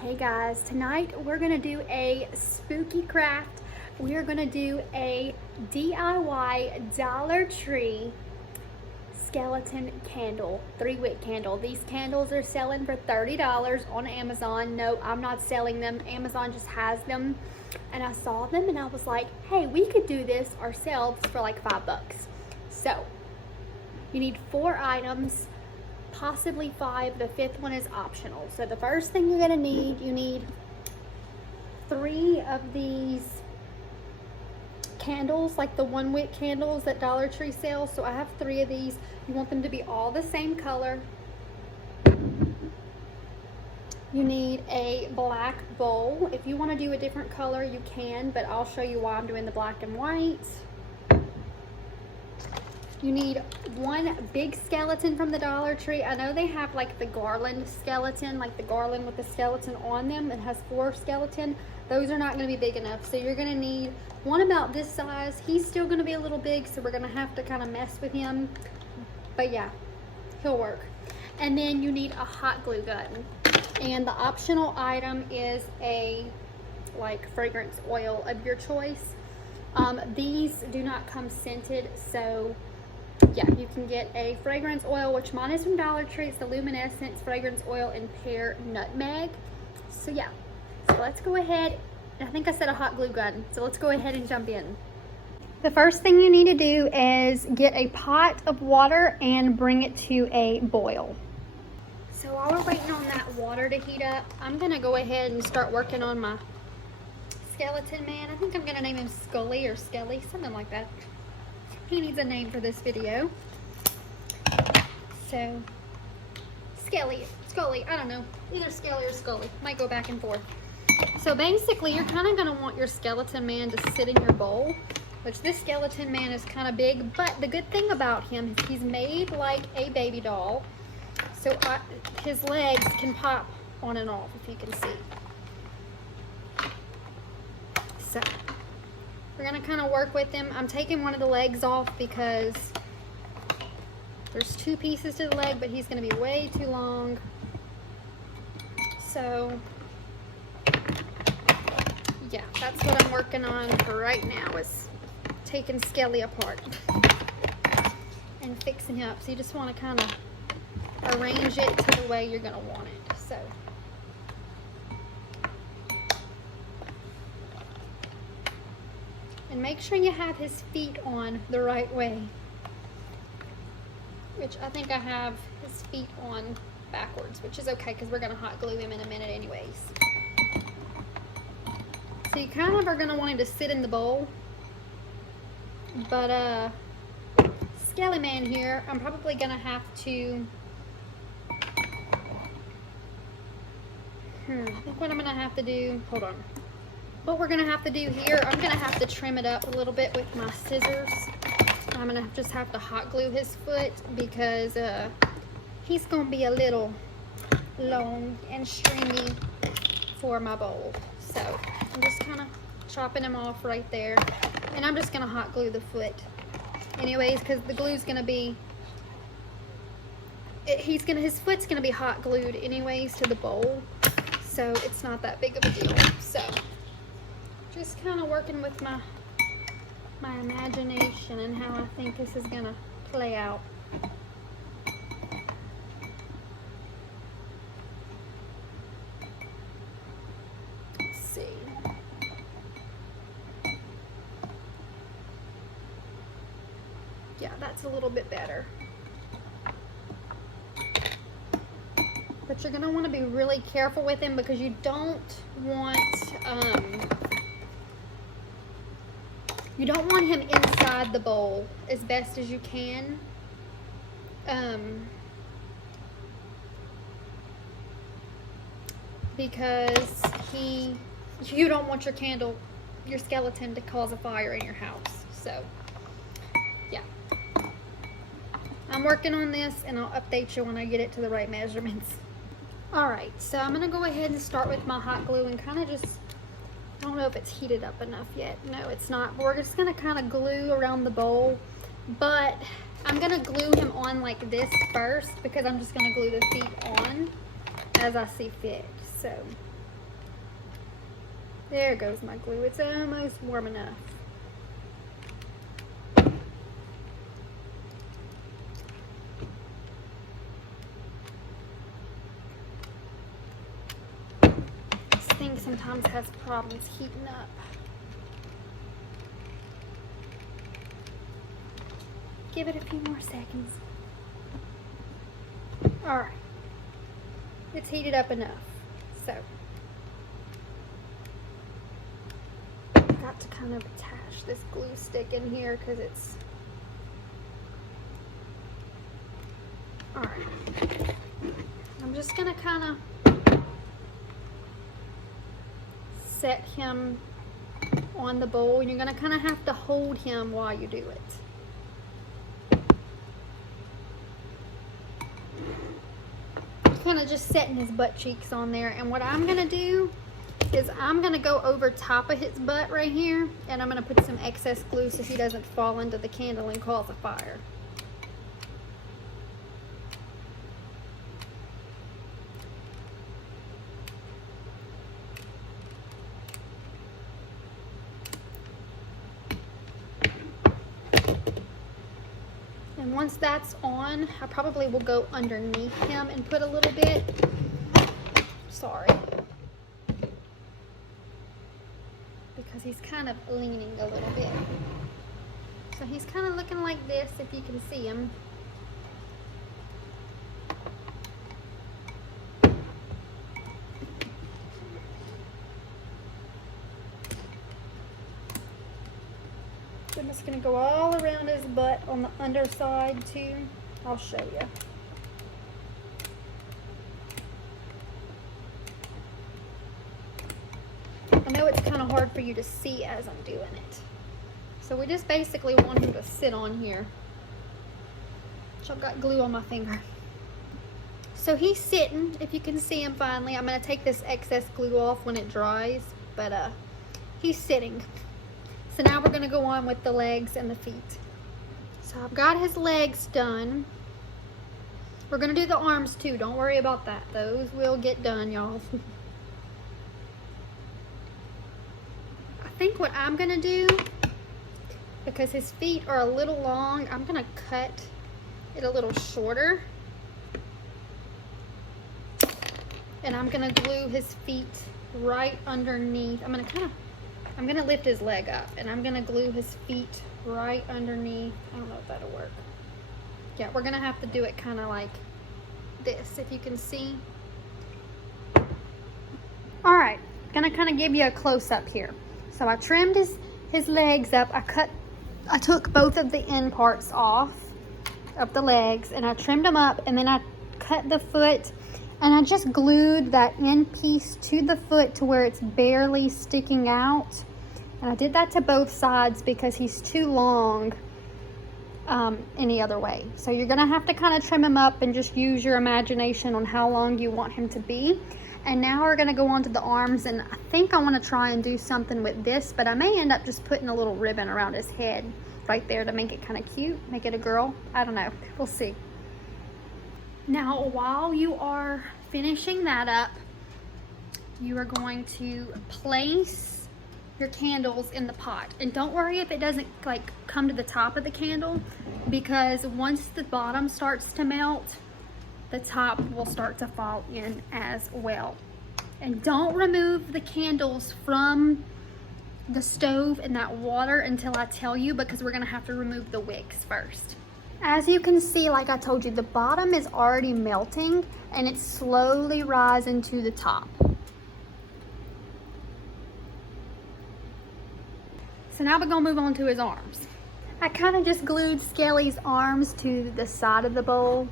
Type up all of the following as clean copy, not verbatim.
Hey guys, tonight we're gonna do a spooky craft. We are gonna do a DIY Dollar Tree skeleton candle, 3-wick candle. These candles are selling for $30 on Amazon. No, I'm not selling them. Amazon just has them. And I saw them and I was like, hey, we could do this ourselves for like $5. So, you need 4 items. Possibly 5. The 5th one is optional. So the first thing you're gonna need, you need 3 of these candles, like the 1-wick candles that Dollar Tree sells. So I have 3 of these. You want them to be all the same color. You need a black bowl. If you want to do a different color, you can, but I'll show you why I'm doing the black and white. You need 1 big skeleton from the Dollar Tree. I know they have like the garland skeleton, like the garland with the skeleton on them. It has 4 skeleton. Those are not going to be big enough. So you're going to need one about this size. He's still going to be a little big, so we're going to have to kind of mess with him. But yeah, he'll work. And then you need a hot glue gun. And the optional item is a like fragrance oil of your choice. These do not come scented, so yeah, you can get a fragrance oil, which mine is from Dollar Tree. It's the Luminescence Fragrance Oil and Pear Nutmeg. So yeah, so let's go ahead. I think I said a hot glue gun, so let's go ahead and jump in. The first thing you need to do is get a pot of water and bring it to a boil. So while we're waiting on that water to heat up, I'm gonna go ahead and start working on my skeleton man. I think I'm gonna name him Scully or Skelly, something like that. He needs a name for this video. So, Scully, I don't know. Either Skelly or Scully. Might go back and forth. So basically, you're kind of going to want your skeleton man to sit in your bowl, which this skeleton man is kind of big, but the good thing about him is he's made like a baby doll. So his legs can pop on and off, if you can see. So we're gonna kind of work with him. I'm taking one of the legs off because there's 2 pieces to the leg, but he's gonna be way too long. So yeah, that's what I'm working on for right now, is taking Skelly apart and fixing him up. So you just want to kind of arrange it to the way you're gonna want it. So and make sure you have his feet on the right way, which I think I have his feet on backwards, which is okay because we're going to hot glue him in a minute anyways. So you kind of are going to want him to sit in the bowl, but Skelly Man here, I'm probably going to have to I think what I'm going to have to do, hold on. What we're gonna have to do here, I'm gonna have to trim it up a little bit with my scissors. I'm gonna just have to hot glue his foot because he's gonna be a little long and stringy for my bowl. So I'm just kind of chopping him off right there, and I'm just gonna hot glue the foot anyways because the glue's gonna be, his foot's gonna be hot glued anyways to the bowl, so it's not that big of a deal. So just kind of working with my imagination and how I think this is gonna play out. Let's see. Yeah, that's a little bit better. But you're gonna want to be really careful with him because you don't want him inside the bowl as best as you can. Because you don't want your skeleton to cause a fire in your house. So yeah, I'm working on this and I'll update you when I get it to the right measurements. Alright, so I'm gonna go ahead and start with my hot glue and kind of just, I don't know if it's heated up enough yet. No, it's not. We're just gonna kind of glue around the bowl, but I'm gonna glue him on like this first because I'm just gonna glue the feet on as I see fit. So There goes my glue. It's almost warm enough. This thing sometimes has problems heating up. Give it a few more seconds. All right. It's heated up enough. So, got to kind of attach this glue stick in here because it's, all right. I'm just gonna kind of set him on the bowl. You're gonna kind of have to hold him while you do it. Kind of just setting his butt cheeks on there, and what I'm gonna do is I'm gonna go over top of his butt right here, and I'm gonna put some excess glue so he doesn't fall into the candle and cause a fire. And once that's on, I probably will go underneath him and put a little bit. Sorry. Because he's kind of leaning a little bit. So he's kind of looking like this, if you can see him. I'm just going to go all around his butt on the underside too. I'll show you. I know it's kind of hard for you to see as I'm doing it. So we just basically want him to sit on here. I've got glue on my finger. So he's sitting, if you can see him finally. I'm going to take this excess glue off when it dries, but he's sitting. So now we're going to go on with the legs and the feet. So I've got his legs done. We're going to do the arms too. Don't worry about that. Those will get done, y'all. I think what I'm going to do, because his feet are a little long, I'm going to cut it a little shorter. And I'm going to glue his feet right underneath. I'm going to lift his leg up, and I'm going to glue his feet right underneath. I don't know if that'll work. Yeah, we're going to have to do it kind of like this, if you can see. All right, going to kind of give you a close-up here. So I trimmed his legs up. I took both of the end parts off of the legs, and I trimmed them up, and then I cut the foot, and I just glued that end piece to the foot to where it's barely sticking out. And I did that to both sides because he's too long any other way. So you're gonna have to kind of trim him up and just use your imagination on how long you want him to be. And now we're gonna go on to the arms, and I think I wanna try and do something with this, but I may end up just putting a little ribbon around his head right there to make it kind of cute, make it a girl. I don't know, we'll see. Now, while you are finishing that up, you are going to place your candles in the pot. And don't worry if it doesn't like come to the top of the candle, because once the bottom starts to melt, the top will start to fall in as well. And don't remove the candles from the stove in that water until I tell you, because we're gonna have to remove the wicks first. As you can see, like I told you, the bottom is already melting and it's slowly rising to the top. So now we're gonna move on to his arms. I kind of just glued Skelly's arms to the side of the bowl.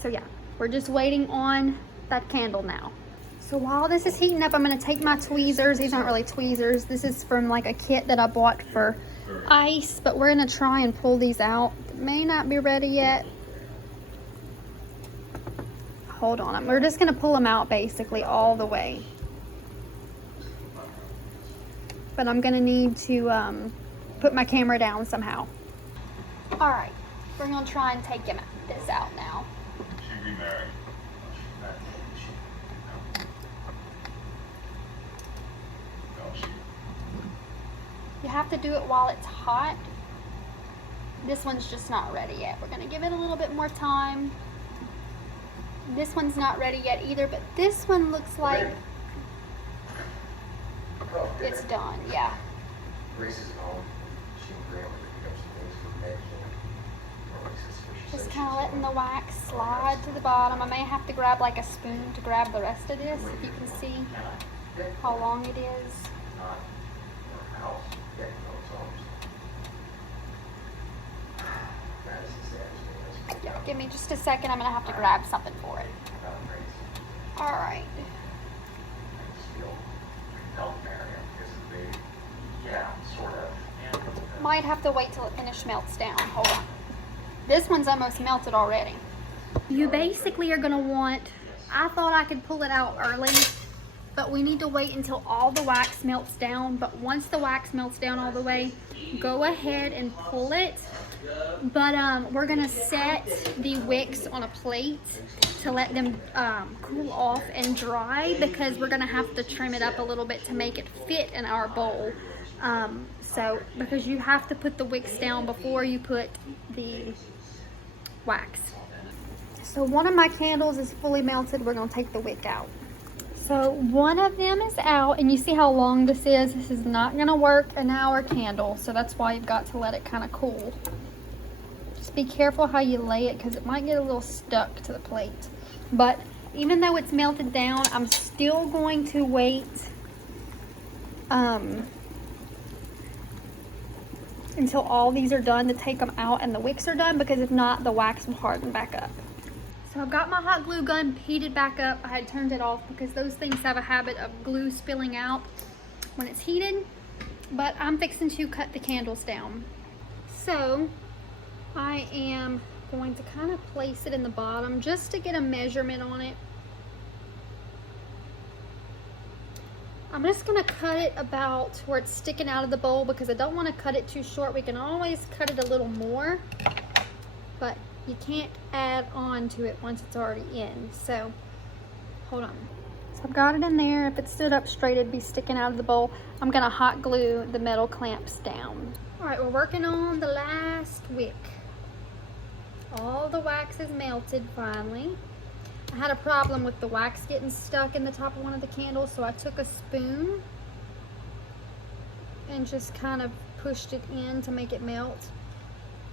So yeah, we're just waiting on that candle now. So while this is heating up, I'm gonna take my tweezers. These aren't really tweezers. This is from like a kit that I bought for ice, but we're gonna try and pull these out. It may not be ready yet. Hold on, we're just gonna pull them out basically all the way. But I'm gonna need to put my camera down somehow. All right, we're gonna try and take this out now. have to do it while it's hot. This one's just not ready yet. We're gonna give it a little bit more time. This one's not ready yet either, but this one looks like it's done, yeah. Just kind of letting the wax slide to the bottom. I may have to grab like a spoon to grab the rest of this, if you can see how long it is. Yeah, give me just a second. I'm gonna have to grab something for it. All right. Might have to wait till it finishes melts down. Hold on. This one's almost melted already. You basically are gonna want, I thought I could pull it out early, but we need to wait until all the wax melts down. But once the wax melts down all the way, go ahead and pull it. But we're gonna set the wicks on a plate to let them cool off and dry, because we're gonna have to trim it up a little bit to make it fit in our bowl. So because you have to put the wicks down before you put the wax. So one of my candles is fully melted. We're gonna take the wick out. So one of them is out, and you see how long this is? This is not gonna work an hour candle, so that's why you've got to let it kind of cool. Just be careful how you lay it, because it might get a little stuck to the plate. But even though it's melted down, I'm still going to wait until all these are done to take them out and the wicks are done, because if not, the wax will harden back up. So I've got my hot glue gun heated back up. I had turned it off because those things have a habit of glue spilling out when it's heated. But I'm fixing to cut the candles down. So I am going to kind of place it in the bottom just to get a measurement on it. I'm just gonna cut it about where it's sticking out of the bowl, because I don't want to cut it too short. We can always cut it a little more, but you can't add on to it once it's already in. So hold on. So I've got it in there. If it stood up straight, it'd be sticking out of the bowl. I'm gonna hot glue the metal clamps down. All right, we're working on the last wick. All the wax is melted finally. I had a problem with the wax getting stuck in the top of one of the candles, so I took a spoon and just kind of pushed it in to make it melt.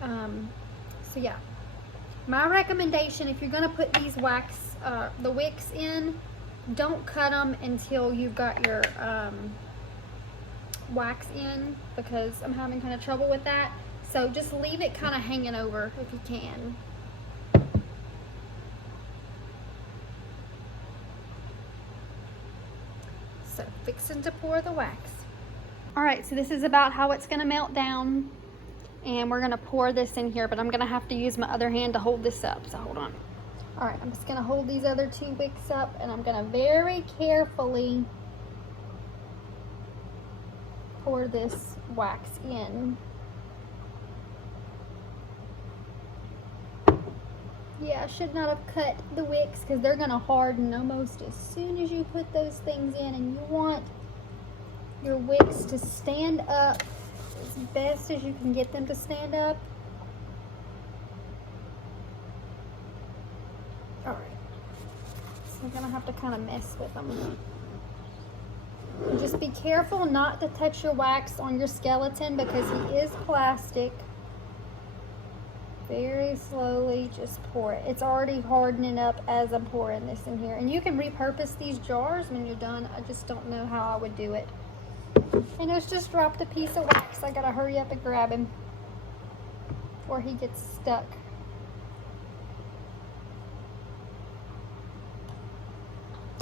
So yeah, my recommendation, if you're gonna put these the wicks in, don't cut them until you've got your wax in, because I'm having kind of trouble with that. So just leave it kind of hanging over if you can. So fixing to pour the wax. All right, so this is about how it's gonna melt down, and we're gonna pour this in here, but I'm gonna have to use my other hand to hold this up, so hold on. All right, I'm just gonna hold these other two wicks up, and I'm gonna very carefully pour this wax in. Yeah, I should not have cut the wicks, because they're gonna harden almost as soon as you put those things in, and you want your wicks to stand up as best as you can get them to stand up. All right, so I'm gonna have to kind of mess with them. And just be careful not to touch your wax on your skeleton, because he is plastic. Very slowly just pour it. It's already hardening up as I'm pouring this in here. And you can repurpose these jars when you're done. I just don't know how I would do it. And it's just dropped a piece of wax. I gotta hurry up and grab him before he gets stuck.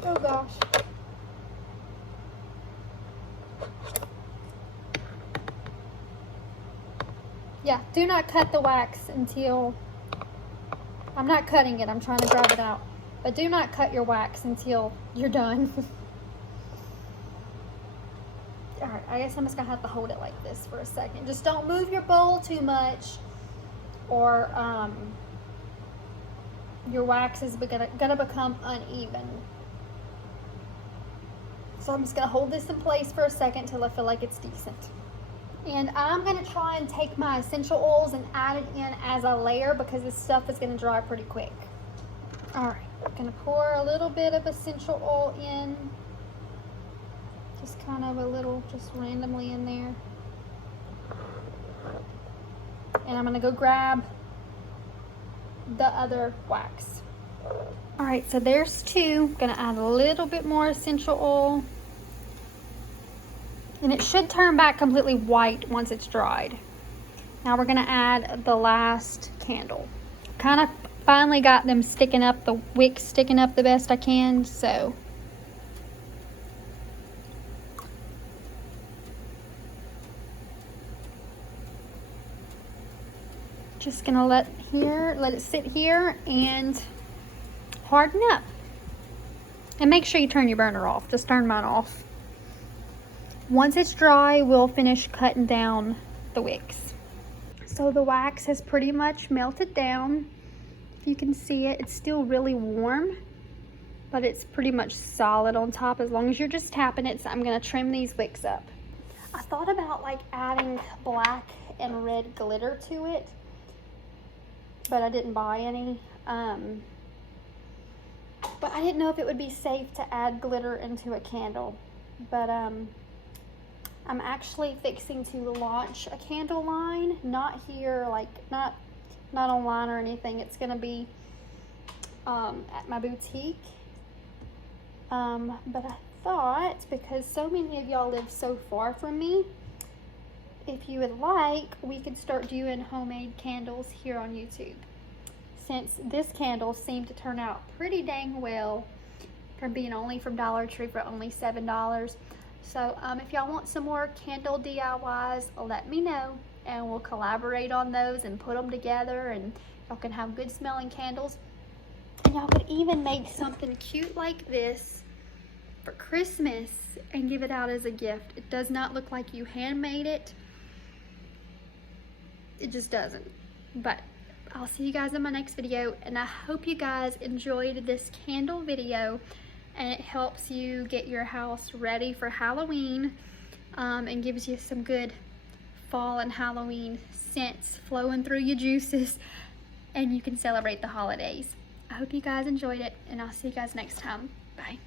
Oh gosh. Yeah, do not cut the wax until, I'm not cutting it, I'm trying to grab it out. But do not cut your wax until you're done. All right, I guess I'm just gonna have to hold it like this for a second. Just don't move your bowl too much, or your wax is gonna become uneven. So I'm just gonna hold this in place for a second till I feel like it's decent. And I'm gonna try and take my essential oils and add it in as a layer because this stuff is gonna dry pretty quick. All right, I'm gonna pour a little bit of essential oil in. Just kind of a little, just randomly in there. And I'm gonna go grab the other wax. All right, so there's two. I'm gonna add a little bit more essential oil. And it should turn back completely white once it's dried. Now we're gonna add the last candle. Kind of finally got them sticking up, the wick sticking up the best I can, so. Just gonna let it sit here and harden up. And make sure you turn your burner off. Just turn mine off. Once it's dry, we'll finish cutting down the wicks. So the wax has pretty much melted down. If you can see it, it's still really warm, but it's pretty much solid on top as long as you're just tapping it. So I'm gonna trim these wicks up. I thought about like adding black and red glitter to it, but I didn't buy any. But I didn't know if it would be safe to add glitter into a candle. But I'm actually fixing to launch a candle line, not here, like not online or anything. It's gonna be at my boutique. But I thought, because so many of y'all live so far from me, if you would like, we could start doing homemade candles here on YouTube. Since this candle seemed to turn out pretty dang well from being only from Dollar Tree for only $7. So if y'all want some more candle DIYs, let me know and we'll collaborate on those and put them together, and y'all can have good smelling candles. And y'all could even make something cute like this for Christmas and give it out as a gift. It does not look like you handmade it. It just doesn't. But I'll see you guys in my next video, and I hope you guys enjoyed this candle video and it helps you get your house ready for Halloween, and gives you some good fall and Halloween scents flowing through your juices, and you can celebrate the holidays. I hope you guys enjoyed it, and I'll see you guys next time. Bye.